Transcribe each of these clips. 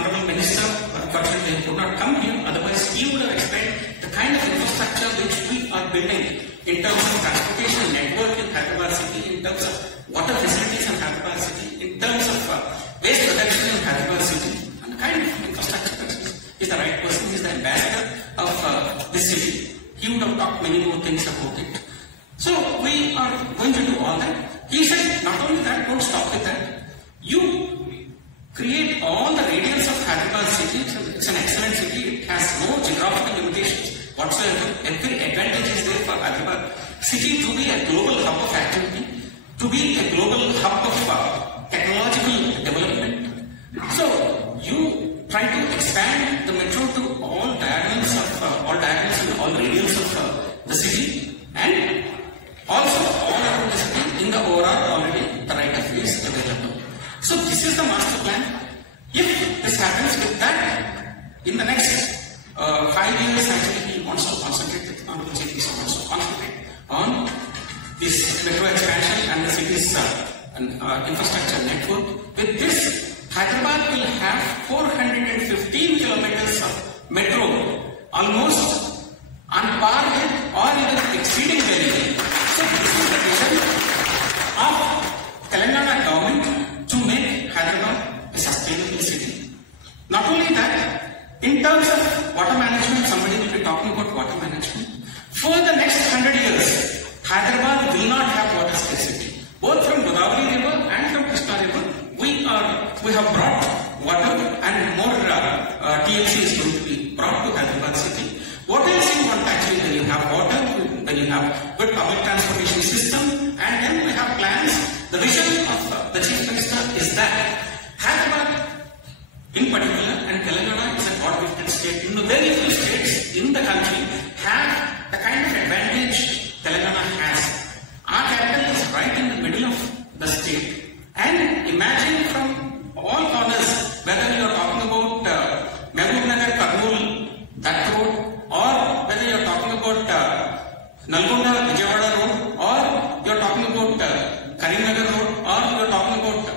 Honorable Minister, unfortunately, could not come here. Otherwise, he would have explained the kind of infrastructure which we are building in terms of transportation network in Hyderabad city, in terms of water facilities in Hyderabad city, in terms of waste reduction in Hyderabad city, and the kind of infrastructure is the right person. He is the ambassador of this city. He would have talked many more things about it. So we are going to do all that. He said, not only that, don't stop with that. You create all the radiance of Hyderabad city. It's an excellent city. It has no geographical limitations whatsoever. Every advantage is there for Hyderabad city to be a global hub of activity, to be a global hub of technological development. So you try to expand the metro to all diagonals and all radials of the city, and also all around the city in the overall already the right of way is available. So this is the master plan. If this happens with that, in the next 5 years, actually he wants to concentrate, Honorable Chief Minister wants to concentrate on this metro expansion and the city's infrastructure network. With this, Hyderabad will have 415 kilometers of metro, almost on par with or even exceeding Delhi. So this is the vision of Telangana government to make Hyderabad a sustainable city. Not only that, in terms of water management, somebody will be talking about water management. For the next 100 years, Hyderabad will not have water scarcity. Both from Godavari River and from Krishna River, we have brought water, and more TMC is going to be brought to Hyderabad city. What else you want actually when you have water, when you have good public transportation system, and then we have plans. The vision of the Chief Minister is that Hyderabad in particular and Telangana is a God-gifted state. In the very few states in the country have the kind of advantage Telangana has. Our capital is right in the middle of the state. And imagine from all corners, whether you are talking about Mehboob Nagar, Kurnool, that road, or whether you are talking about Nalgonda, Vijayawada road, or you are talking about Karimnagar road, or you are talking about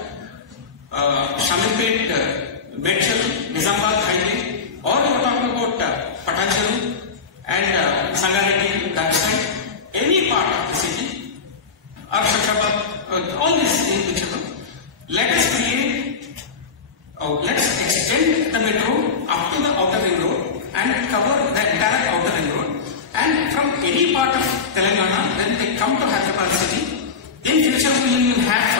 Shamirpet, Medchal, Nizamabad highway, or you are talking about Patancheru and Sangareddy, that side, any part of the city, or Shakrabad, all these in whichever. Let us extend the metro up to the outer ring road and cover the entire outer ring road. And from any part of Telangana, when they come to Hyderabad city, in future we will even have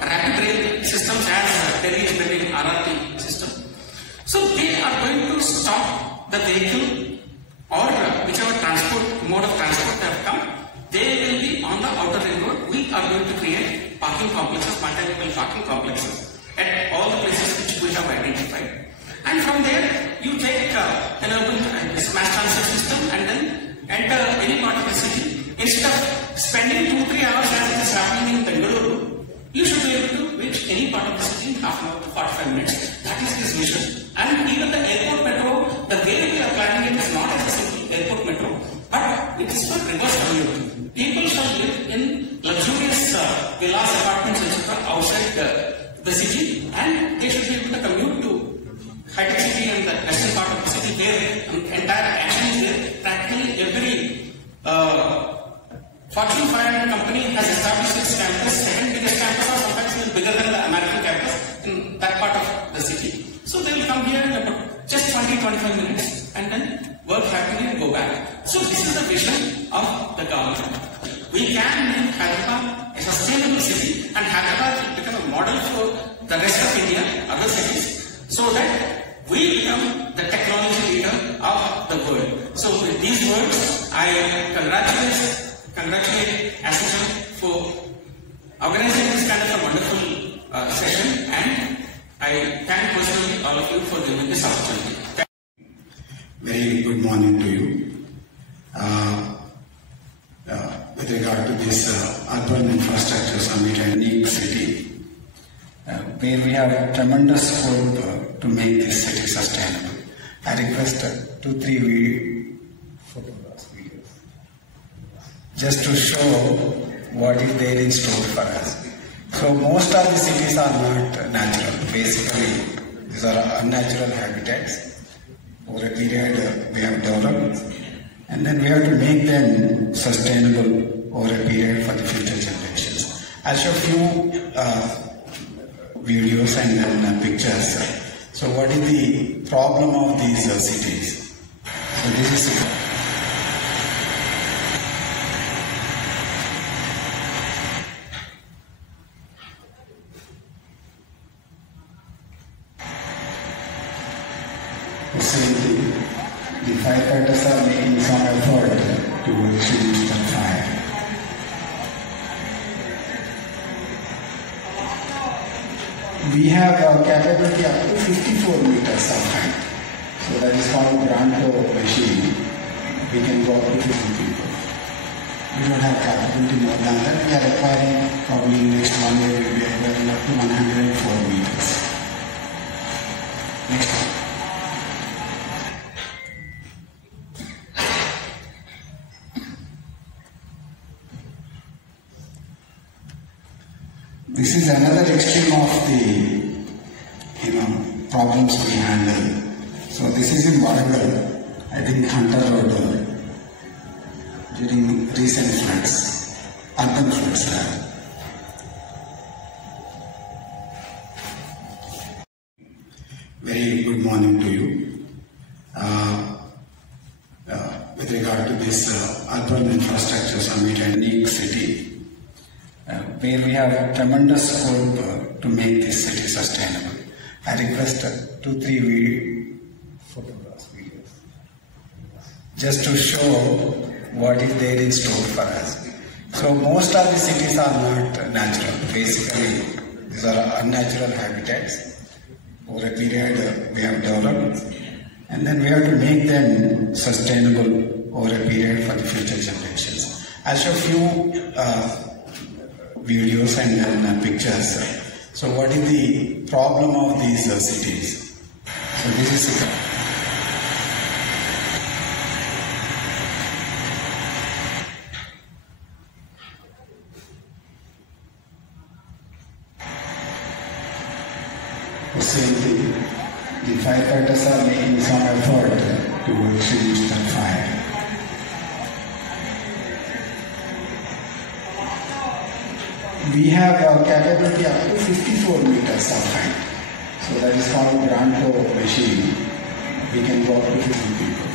rapid rail systems as Delhi is building RRT system. So they are going to stop the vehicle or whichever mode of transport they have come. They will be on the outer ring road. We are going to create parking complexes, multi-level parking complexes at all the places which we have identified. And from there, you take an urban mass transit system and then enter any part of the city. Instead of spending 2-3 hours as it is happening in Bengaluru, you should be able to reach any part of the city in half an hour to 45 minutes. That is his vision. And even the airport metro, the way we are planning it is not as a simple airport metro, but it is for reverse commute. People shall live in luxurious villas, apartments, etc. outside the city, and they should be able to commute to high-tech city and the western part of the city where entire action is there. Practically every Fortune 500 company has established its campus, second biggest campus, or sometimes even bigger than the American campus in that part of the city. So they will come here in about just 20-25 minutes and then work happily and go back. So this is the vision of the government. We can make Hyderabad a sustainable city, and Hyderabad will become a model for the rest of India, other cities, so that we become the technology leader of the world. So with these words, I congratulate ASSOCHAM for organizing this kind of a wonderful session, and I thank personally all of you for giving this opportunity. Very good morning to you. With regard to this urban infrastructure summit and unique city, where we have tremendous scope to make this city sustainable. I request 2-3 photographs, videos, just to show what is there in store for us. So most of the cities are not natural. Basically, These are unnatural habitats. Over a period we have developed, and then we have to make them sustainable over a period for the future generations. I'll show a few videos and then pictures. So what is the problem of these cities? So this is the firefighters are making some effort to reduce the fire. We have a capability up to 54 meters of height. So that is called Granto machine. We can go up to 50 people. We don't have capability more than that. We are acquiring probably in next 1 year we will be acquiring up to 104 meters. Next one. This is another extreme of the problems we handle. So this is in Warangal, I think Hunter Road during recent floods, urban floods. Very good morning to you. With regard to this urban infrastructure summit and unique city, where we have tremendous scope to make this city sustainable. I request 2-3 photographs, videos, just to show what is there in store for us. So most of the cities are not natural. Basically, these are unnatural habitats. Over a period we have developed, and then we have to make them sustainable over a period for the future generations. I'll show a few videos and then pictures. So what is the problem of these cities? So this is the firefighters are making some effort to reduce the fire. We have a capability up to 54 meters of height. So that is called Granto machine. We can go up to 50 people.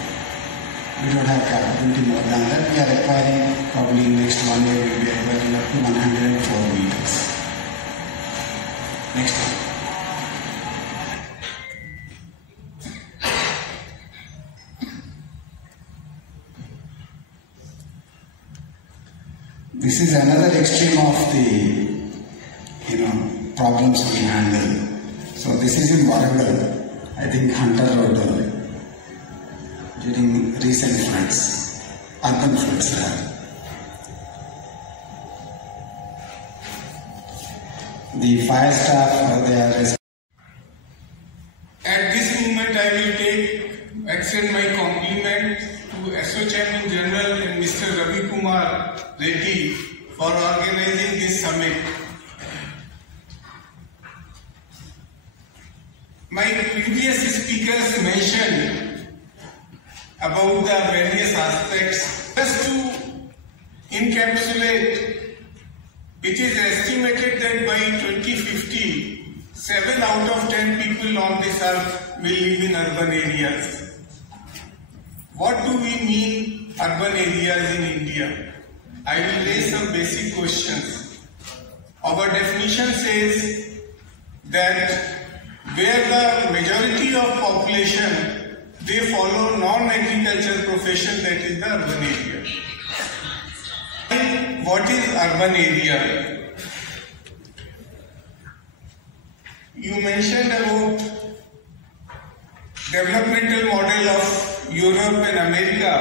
We don't have capability more than that. We are acquiring probably in next 1 year we will be acquiring up to 104 meters. Next one. This is another extreme of the problems we handle. So this is in Warangal, I think Hunter Road during recent floods, urban floods. The fire staff they are. At this moment, I will extend my compliment to Associate General and Mr. Ravi Kumar Reddy for organizing this summit. My previous speakers mentioned about the various aspects. Just to encapsulate, it is estimated that by 2050, 7 out of 10 people on this earth will live in urban areas. What do we mean urban areas in India? I will raise some basic questions. Our definition says that where the majority of population, they follow non-agricultural profession, that is the urban area. What is urban area? You mentioned about developmental model of Europe and America.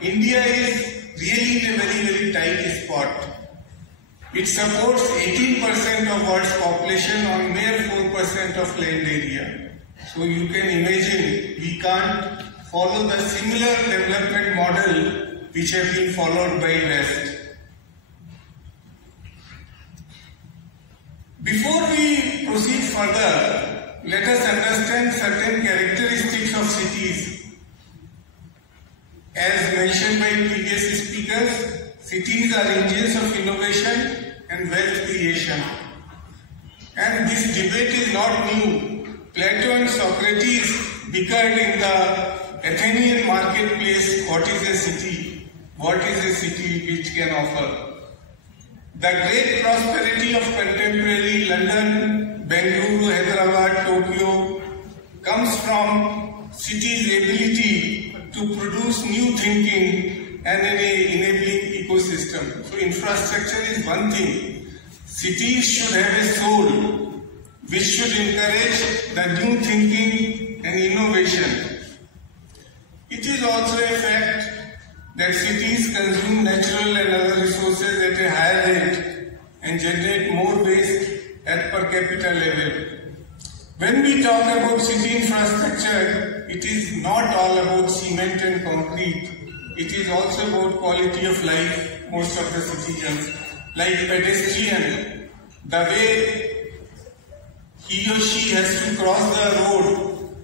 India is really in a very tight spot. It supports 18% of world's population on mere 4% of land area. So you can imagine we can't follow the similar development model which have been followed by West. Before we proceed further, let us understand certain characteristics of cities. As mentioned by previous speakers, cities are engines of innovation and wealth creation. And this debate is not new. Plato and Socrates bickered in the Athenian marketplace, what is a city? What is a city which can offer? The great prosperity of contemporary London, Bengaluru, Hyderabad, Tokyo comes from cities' ability to produce new thinking and an enabling ecosystem. So infrastructure is one thing. Cities should have a soul which should encourage the new thinking and innovation. It is also a fact that cities consume natural and other resources at a higher rate and generate more waste at per capita level. When we talk about city infrastructure, it is not all about cement and concrete. It is also about quality of life, most of the citizens. Like pedestrian, the way he or she has to cross the road,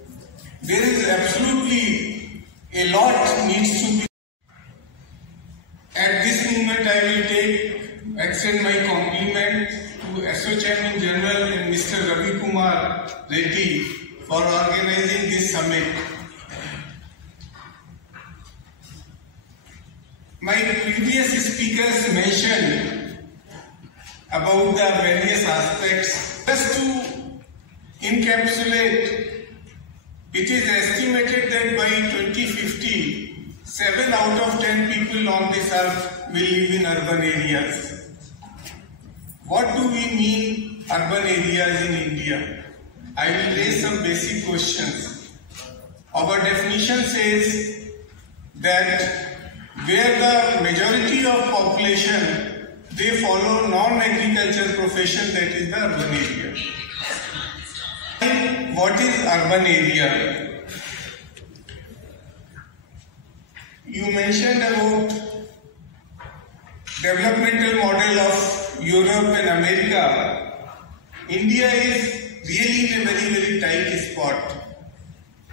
there is absolutely a lot needs to be. At this moment, I will extend my compliment to ASSOCHAM General and Mr. Ravi Kumar Reddy for organizing this summit. My previous speakers mentioned about the various aspects. Just to encapsulate, it is estimated that by 2050, 7 out of 10 people on this earth will live in urban areas. What do we mean urban areas in India? I will raise some basic questions. Our definition says that where the majority of population, they follow non-agriculture profession, that is the urban area. What is urban area? You mentioned about developmental model of Europe and America. India is really in a very tight spot.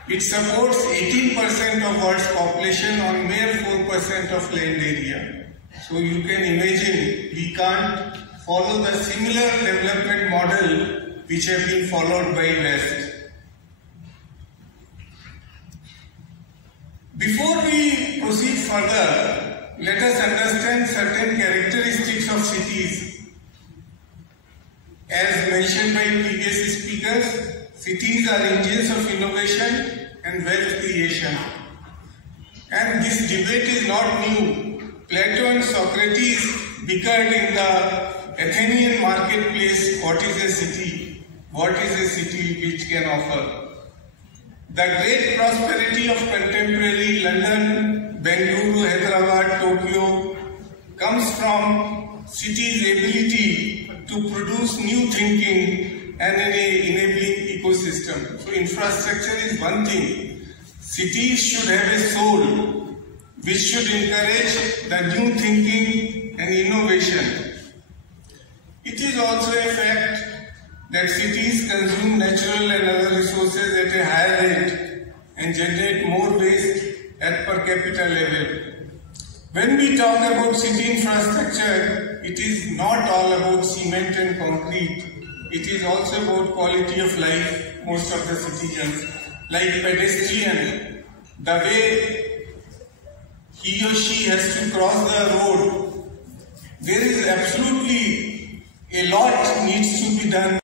It supports 18% of world's population on mere 4% of land area. So you can imagine we can't follow the similar development model which have been followed by West. Before we proceed further, let us understand certain characteristics of cities. As mentioned by previous speakers, cities are engines of innovation and wealth creation. And this debate is not new. Plato and Socrates bickered in the Athenian marketplace, what is a city? What is a city which can offer? The great prosperity of contemporary London, Bengaluru, Hyderabad, Tokyo comes from cities' ability to produce new thinking and an enabling ecosystem. So infrastructure is one thing. Cities should have a soul which should encourage the new thinking and innovation. It is also a fact that cities consume natural and other resources at a higher rate and generate more waste at per capita level. When we talk about city infrastructure, it is not all about cement and concrete. It is also about quality of life, most of the citizens. Like pedestrian, the way he or she has to cross the road, there is absolutely a lot needs to be done.